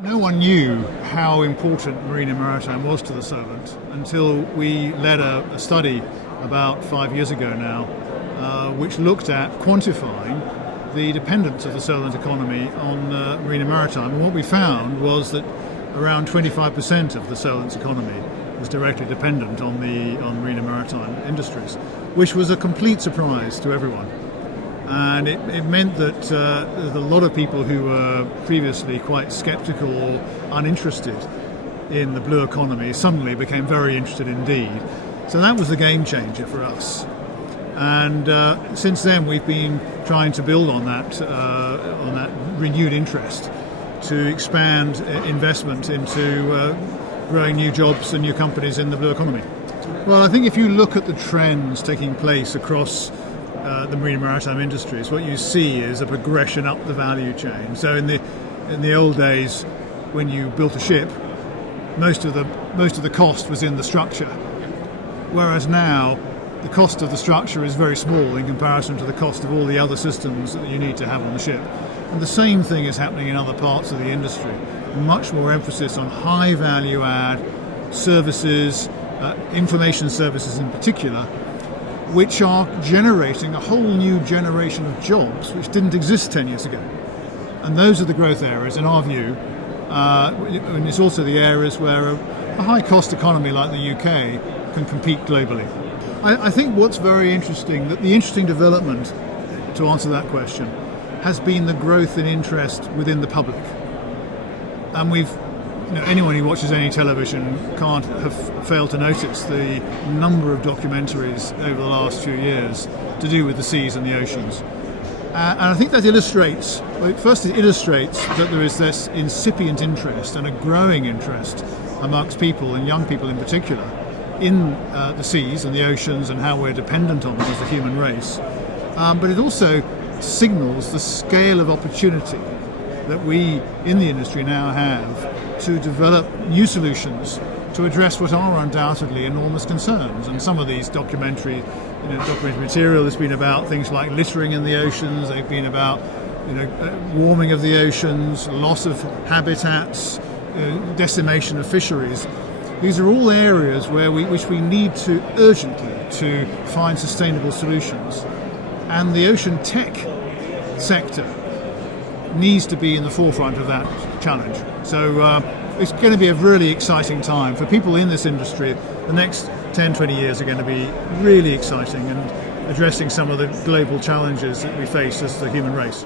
No one knew how important marine and maritime was to the Solent until we led a study about 5 years ago now, which looked at quantifying the dependence of the Solent economy on marine and maritime. And what we found was that around 25% of the Solent's economy was directly dependent on marine and maritime industries, which was a complete surprise to everyone. And it meant that a lot of people who were previously quite sceptical or uninterested in the blue economy suddenly became very interested indeed. So that was the game changer for us. And since then we've been trying to build on that renewed interest to expand investment into growing new jobs and new companies in the blue economy. Well, I think if you look at the trends taking place across the marine and maritime industries, what you see is a progression up the value chain. So in the old days, when you built a ship, most of the cost was in the structure, whereas now the cost of the structure is very small in comparison to the cost of all the other systems that you need to have on the ship. And the same thing is happening in other parts of the industry. Much more emphasis on high value add services, information services in particular, which are generating a whole new generation of jobs which didn't exist 10 years ago. And those are the growth areas, in our view, and it's also the areas where a high-cost economy like the UK can compete globally. I think what's very interesting, that the interesting development, to answer that question, has been the growth in interest within the public. And anyone who watches any television can't have failed to notice the number of documentaries over the last few years to do with the seas and the oceans. And I think that illustrates that there is this incipient interest and a growing interest amongst people, and young people in particular, in the seas and the oceans and how we're dependent on them as a human race. But it also signals the scale of opportunity that we in the industry now have to develop new solutions to address what are undoubtedly enormous concerns. And some of these documentary material has been about things like littering in the oceans. They've been about warming of the oceans, loss of habitats, decimation of fisheries. These are all areas which we need to urgently to find sustainable solutions. And the ocean tech sector needs to be in the forefront of that challenge. So it's going to be a really exciting time for people in this industry. The next 10, 20 years are going to be really exciting and addressing some of the global challenges that we face as the human race.